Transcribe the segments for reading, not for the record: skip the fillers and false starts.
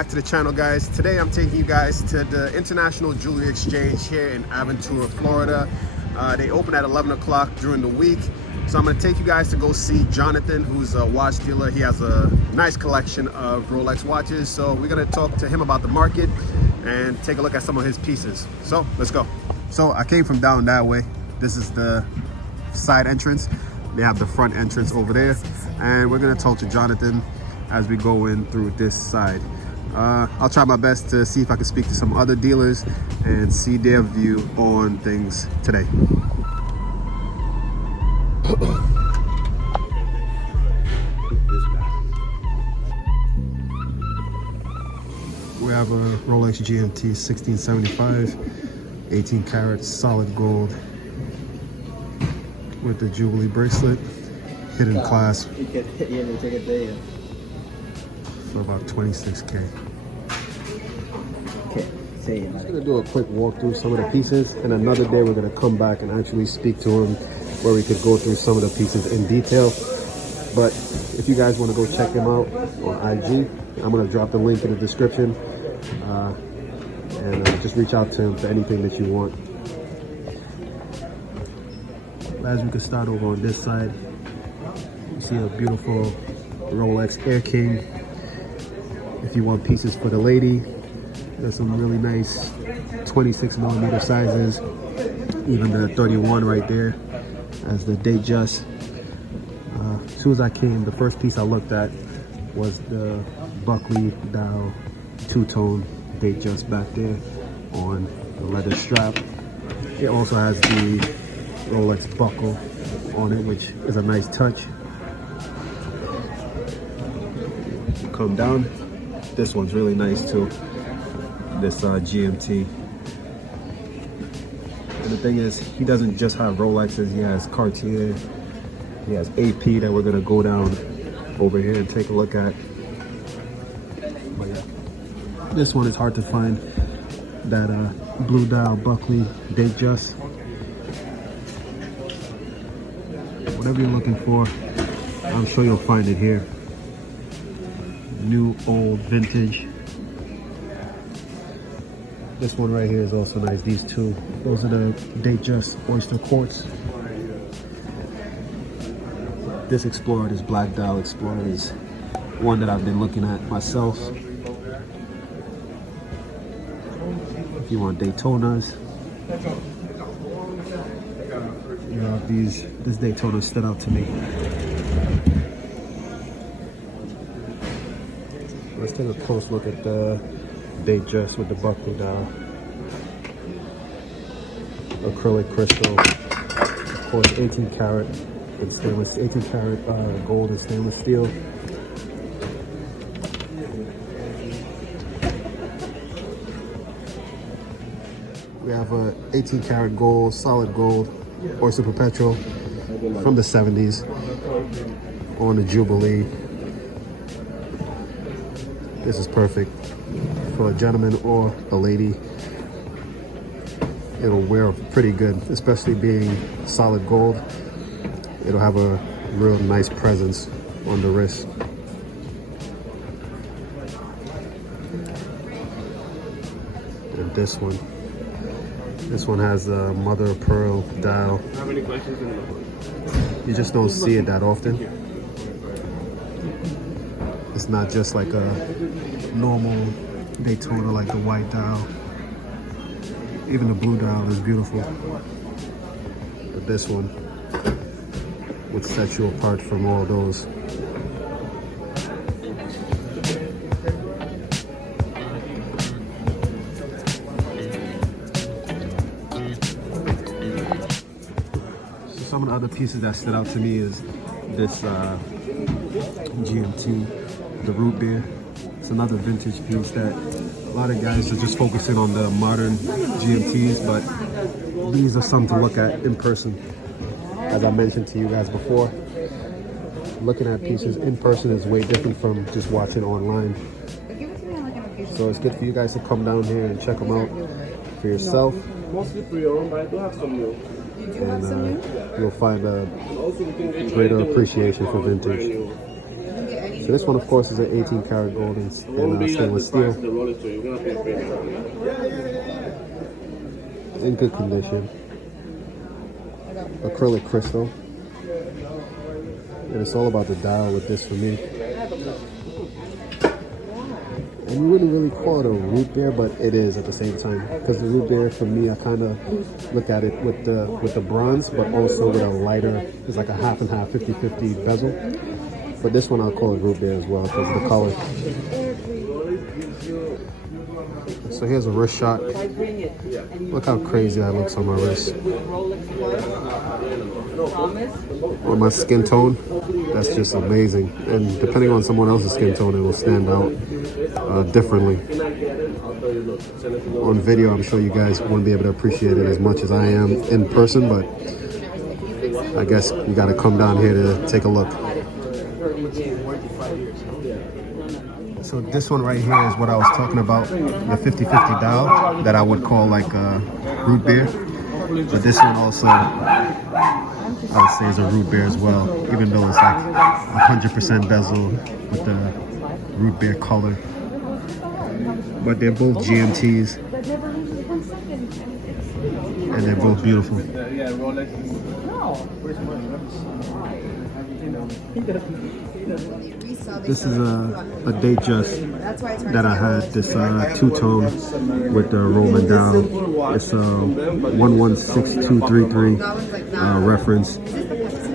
back to the channel, guys. Today I'm taking you guys to the International Jewelry Exchange here in Aventura, Florida. They open at 11 o'clock during the week. So I'm going to take you guys to go see Jonathan, who's a watch dealer. He has a nice collection of Rolex watches. So we're going to talk to him about the market and take a look at some of his pieces. So let's go. So I came from down that way. This is the side entrance. They have the front entrance over there. And we're going to talk to Jonathan as we go in through this side. I'll try my best to see if I can speak to some other dealers and see their view on things today. We have a Rolex GMT 1675, 18 karat solid gold with the Jubilee bracelet, hidden clasp for about 26K. I'm just gonna do a quick walk through some of the pieces, and another day we're gonna come back and actually speak to him where we could go through some of the pieces in detail. But if you guys want to go check him out on IG, I'm gonna drop the link in the description, and just reach out to him for anything that you want. As we can start over on this side, you see a beautiful Rolex Air King. If you want pieces for the lady, there's some really nice 26mm sizes, even the 31 right there as the Datejust. As soon as I came, the first piece I looked at was the Buckley dial two-tone Datejust back there on the leather strap. It also has the Rolex buckle on it, which is a nice touch. Come down, this one's really nice too, this GMT. And the thing is, he doesn't just have Rolexes, he has Cartier, he has AP that we're gonna go down over here and take a look at. But yeah, this one is hard to find, that blue dial Buckley Datejust. Whatever you're looking for, I'm sure you'll find it here. New, old, vintage. This one right here is also nice. These two, those are the Datejust OysterQuartz. This Explorer, this black dial Explorer, is one that I've been looking at myself. If you want Daytonas, you know, this Daytona stood out to me. Let's take a close look at the Datejust with the buckle dial. Acrylic crystal, of course 18 karat and stainless, 18 karat gold and stainless steel. We have a 18 karat gold, solid gold, Oyster Perpetual from the 70s on the Jubilee. This is perfect for a gentleman or a lady. It'll wear pretty good, especially being solid gold. It'll have a real nice presence on the wrist. And this one has a mother of pearl dial. How many questions in the book? You just don't see it that often. It's not just like a normal Daytona like the white dial. Even the blue dial is beautiful. But this one would set you apart from all those. So some of the other pieces that stood out to me is this GMT, the root beer. It's another vintage piece that a lot of guys are just focusing on the modern GMTs, but these are something to look at in person. As I mentioned to you guys before, looking at pieces in person is way different from just watching online. So it's good for you guys to come down here and check them out for yourself. Mostly pre-owned, but I do have some new. And you'll find a greater appreciation for vintage. So So this one, of course, is an 18 karat gold and stainless steel. In good condition. Acrylic crystal. And it's all about the dial with this for me. And you wouldn't really call it a root beer, but it is at the same time. Because the root beer, for me, I kind of look at it with the bronze, but also with a lighter, it's like a half and half, 50-50 bezel. But this one I'll call it root beer as well because of the color. So here's a wrist shot. Look how crazy that looks on my wrist. With my skin tone, that's just amazing. And depending on someone else's skin tone, it will stand out differently. On video, I'm sure you guys won't be able to appreciate it as much as I am in person, but I guess you got to come down here to take a look. So this one right here is what I was talking about, the 50-50 dial that I would call like root beer. But this one also, I would say, is a root beer as well, even though it's like 100% bezel with the root beer color. But they're both GMTs, and they're both beautiful. This is a Datejust that I had, this two-tone with the Roman dial. It's a 116233 reference.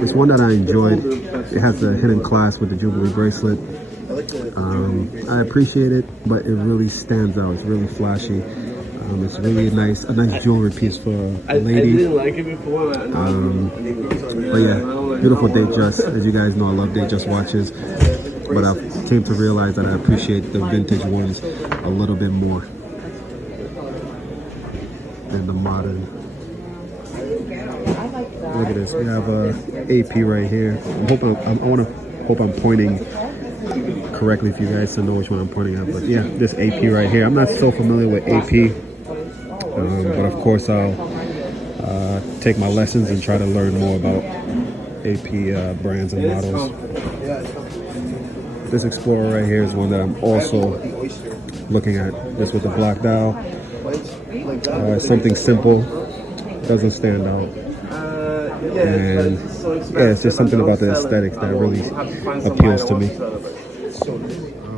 It's one that I enjoyed. It has the hidden clasp with the Jubilee bracelet. I appreciate it, but it really stands out. It's really flashy. It's really a nice jewelry piece for a lady. I didn't like it before. But yeah, beautiful Datejust. As you guys know, I love Datejust watches, but I came to realize that I appreciate the vintage ones a little bit more than the modern. Look at this. We have a AP right here. I hope I'm pointing correctly for you guys to know which one I'm pointing at. But yeah, this AP right here. I'm not so familiar with AP, but of course I'll take my lessons and try to learn more about AP brands and models. This Explorer right here is one that I'm also looking at. This with the black dial. Something simple, doesn't stand out. And yeah, it's just something about the aesthetics that really appeals to me.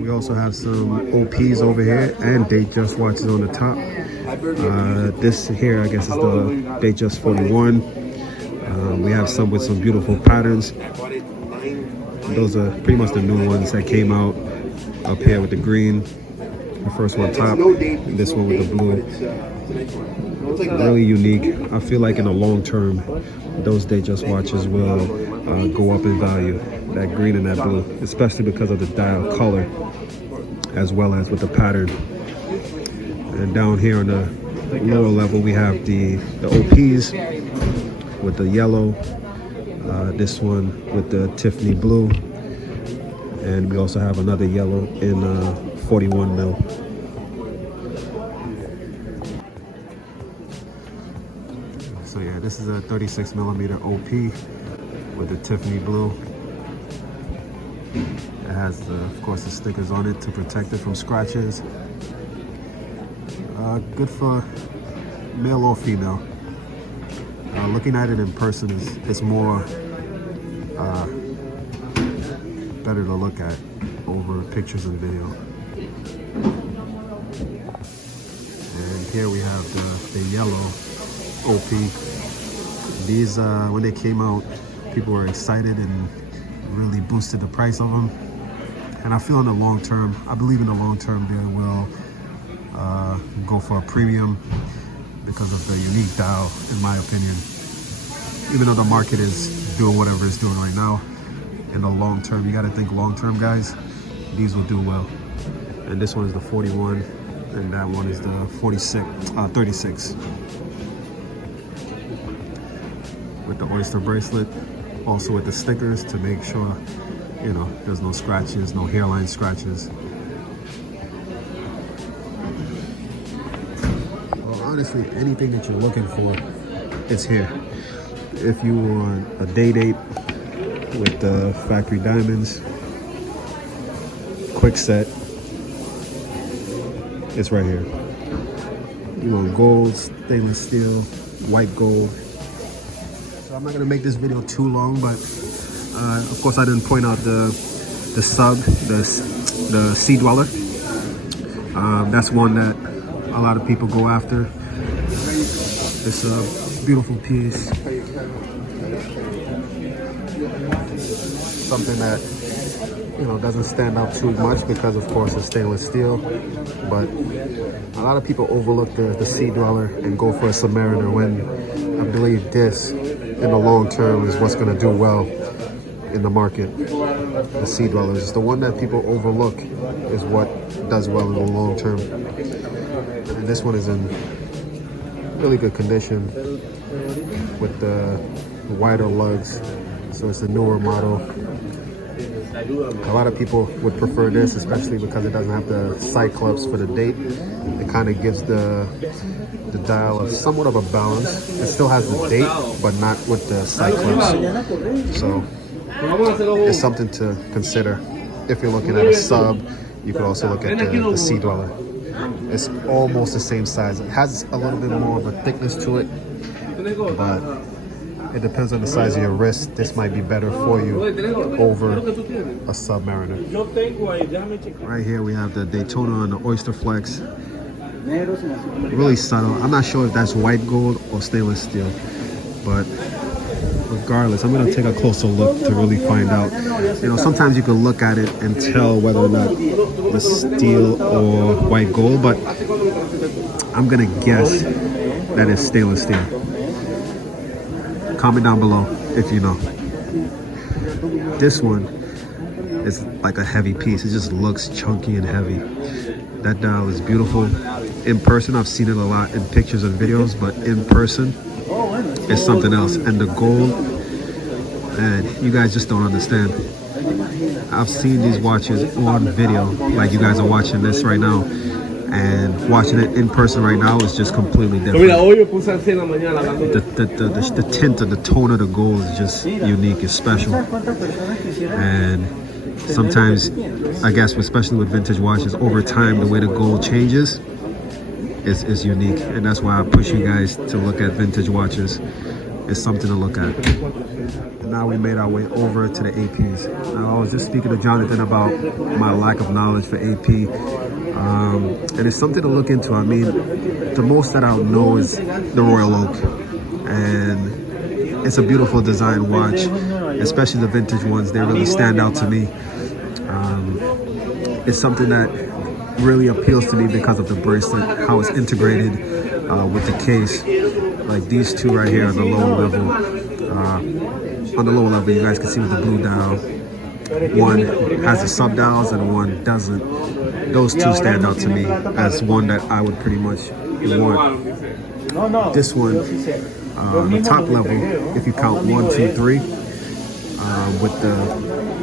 We also have some OPs over here and Datejust watches on the top. This here, I guess, is the Datejust 41. We have some with some beautiful patterns. Those are pretty much the new ones that came out up here with the green. The first one top, and this one with the blue. Really unique. I feel like in the long term, those Datejust watches will go up in value. That green and that blue, especially because of the dial color, as well as with the pattern. And down here on the lower level, we have the OPs with the yellow. This one with the Tiffany blue, and we also have another yellow in 41 mil. So yeah, this is a 36 millimeter OP with the Tiffany blue. It has, of course, the stickers on it to protect it from scratches. Good for male or female. Looking at it in person is more better to look at over pictures and video. And here we have the yellow OP. These, when they came out, people were excited and really boosted the price of them. And I feel in the long term, I believe in the long term they will go for a premium because of the unique dial, in my opinion. Even though the market is doing whatever it's doing right now, in the long term, you got to think long term, guys. These will do well. And this one is the 41, and that one is the 36. With the Oyster bracelet, also with the stickers to make sure, you know, there's no scratches, no hairline scratches. Well, honestly, anything that you're looking for is here. If you want a day date with the factory diamonds, quick set, it's right here. You want gold, stainless steel, white gold. So I'm not gonna make this video too long, but of course I didn't point out the sub, the Sea Dweller. That's one that a lot of people go after. It's a beautiful piece. Something that, you know, doesn't stand out too much because of course it's stainless steel, but a lot of people overlook the Sea Dweller and go for a Submariner when I believe this in the long term is what's going to do well in the market. The Sea Dweller is the one that people overlook is what does well in the long term, and this one is in really good condition with the wider lugs, so it's a newer model. A lot of people would prefer this, especially because it doesn't have the cyclops for the date. It kind of gives the dial somewhat of a balance. It still has the date, but not with the cyclops. So it's something to consider. If you're looking at a sub, you could also look at the Sea Dweller. It's almost the same size. It has a little bit more of a thickness to it, but it depends on the size of your wrist. This might be better for you over a Submariner. Right here we have the Daytona and the Oyster Flex. Really subtle. I'm not sure if that's white gold or stainless steel, but regardless, I'm gonna take a closer look to really find out. You know, sometimes you can look at it and tell whether or not it's steel or white gold, but I'm gonna guess that it's stainless steel. Comment down below if you know. This one is like a heavy piece. It just looks chunky and heavy. That dial is beautiful. In person, I've seen it a lot in pictures and videos, but in person, it's something else. And the gold, man, you guys just don't understand. I've seen these watches on video, like you guys are watching this right now, and watching it in person right now is just completely different. The tint of the tone of the gold is just unique, it's special. And sometimes, I guess, especially with vintage watches, over time, the way the gold changes is unique. And that's why I push you guys to look at vintage watches. It's something to look at. And now we made our way over to the APs. Now, I was just speaking to Jonathan about my lack of knowledge for AP. And it's something to look into. I mean, the most that I'll know is the Royal Oak, and it's a beautiful design watch, especially the vintage ones. They really stand out to me. It's something that really appeals to me because of the bracelet, how it's integrated with the case. Like these two right here on the lower level. On the lower level, you guys can see with the blue dial, one has the sub dials and one doesn't. Those two stand out to me as one that I would pretty much want. This one, the top level, if you count 1, 2, 3, with the,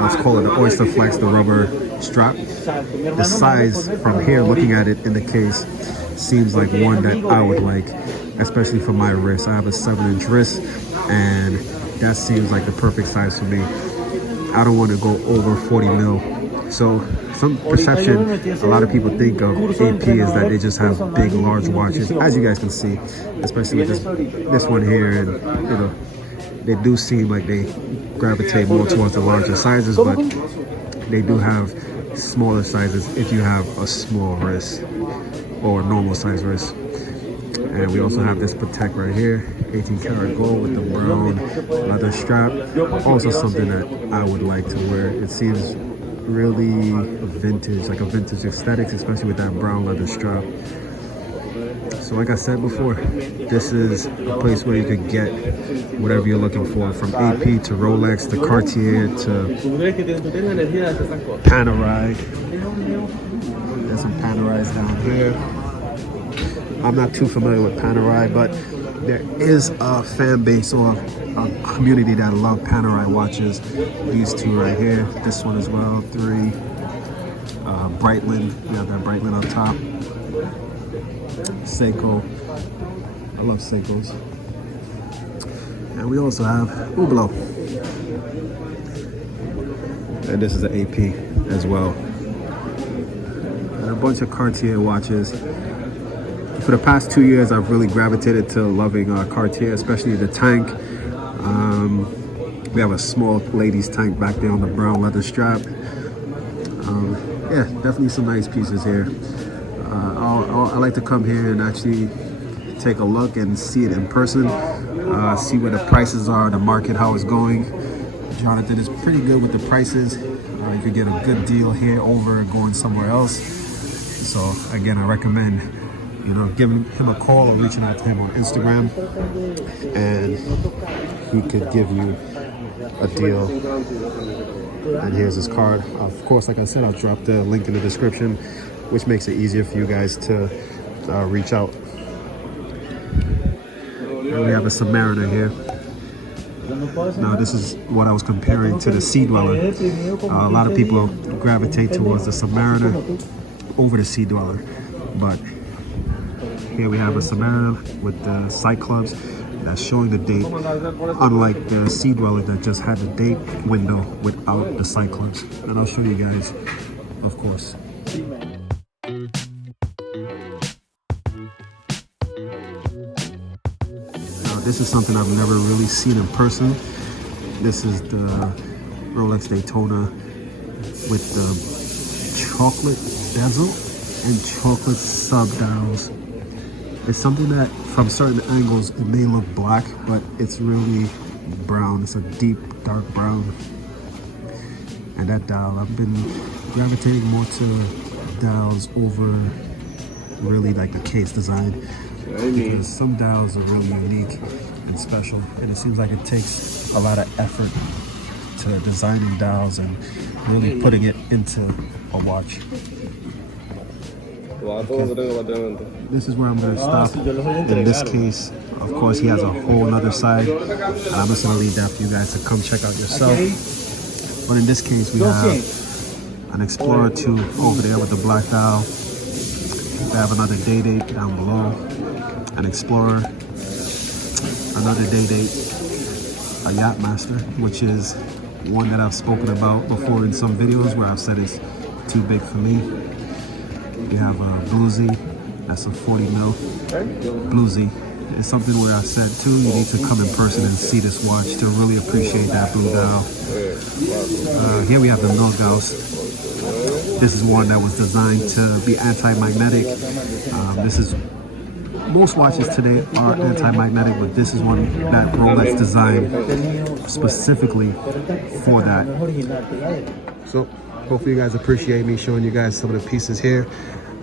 let's call it the Oyster Flex, the rubber strap. The size from here, looking at it in the case, seems like one that I would like, especially for my wrist. I have a 7-inch wrist, and that seems like the perfect size for me. I don't want to go over 40 mil. So some perception, a lot of people think of AP is that they just have big, large watches, as you guys can see, especially with this one here. And you know, they do seem like they gravitate more towards the larger sizes, but they do have smaller sizes if you have a small wrist or a normal size wrist. And we also have this Patek right here, 18 karat gold with the brown leather strap. Also something that I would like to wear. It seems really vintage, like a vintage aesthetics, especially with that brown leather strap. So like I said before, this is a place where you could get whatever you're looking for, from AP to Rolex to Cartier to Panerai. There's some Panerais down here. I'm not too familiar with Panerai, but there is a fan base or a community that love Panerai watches. These two right here, this one as well, 3. Breitling, we have that Breitling on top. Seiko, I love Seikos. And we also have Hublot. And this is an AP as well. bunch of Cartier watches. For the past 2 years, I've really gravitated to loving Cartier, especially the tank. We have a small ladies tank back there on the brown leather strap. Yeah, definitely some nice pieces here. I like to come here and actually take a look and see it in person, see where the prices are, the market, how it's going. Jonathan is pretty good with the prices. You could get a good deal here over going somewhere else. So again, I recommend, you know, giving him a call or reaching out to him on Instagram, and he could give you a deal. And here's his card. Of course, like I said, I'll drop the link in the description, which makes it easier for you guys to reach out. And we have a Submariner here. Now this is what I was comparing to the Sea Dweller. A lot of people gravitate towards the Submariner over the Sea Dweller, but here we have a Submariner with the Cyclops that's showing the date, unlike the Sea Dweller that just had the date window without the Cyclops. And I'll show you guys, of course. This is something I've never really seen in person. This is the Rolex Daytona with the chocolate bezel and chocolate sub-dials. It's something that from certain angles it may look black, but it's really brown. It's a deep dark brown. And that dial, I've been gravitating more to dials over really like the case design, because some dials are really unique and special, and it seems like it takes a lot of effort to designing dials and really putting it into a watch. Okay. This is where I'm going to stop. In this case, of course, he has a whole other side, and I'm just going to leave that for you guys to come check out yourself. But in this case, we have an Explorer 2 over there with the black dial. We have another Day-Date down below, an Explorer, another Day-Date, a Yachtmaster, which is one that I've spoken about before in some videos where I've said it's too big for me. We have a Bluesy, that's a 40 mil. Bluesy is something where I said too, you need to come in person and see this watch to really appreciate that blue dial. Here we have the Milgauss. This is one that was designed to be anti-magnetic. Most watches today are anti-magnetic, but this is one that Rolex designed specifically for that. So hopefully you guys appreciate me showing you guys some of the pieces here.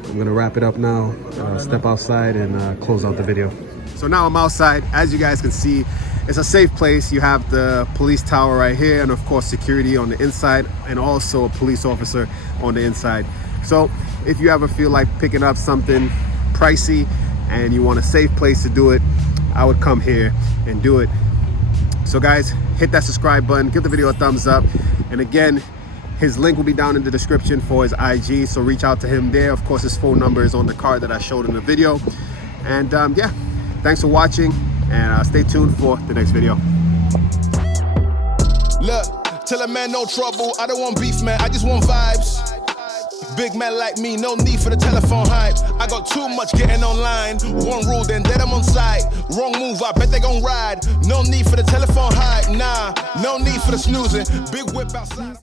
I'm gonna wrap it up now, step outside and close out the video. So now I'm outside. As you guys can see, it's a safe place. You have the police tower right here, and of course security on the inside, and also a police officer on the inside. So if you ever feel like picking up something pricey and you want a safe place to do it, I would come here and do it. So guys, hit that subscribe button, give the video a thumbs up, and again, his link will be down in the description for his IG, so reach out to him there. Of course, his phone number is on the card that I showed in the video. And yeah, thanks for watching, and stay tuned for the next video. Look, tell a man no trouble, I don't want beef, man, I just want vibes. Big man like me, no need for the telephone hype. I got too much getting online. One rule, then dead I'm on site. Wrong move, I bet they gon' ride. No need for the telephone hype, nah. No need for the snoozing. Big whip outside.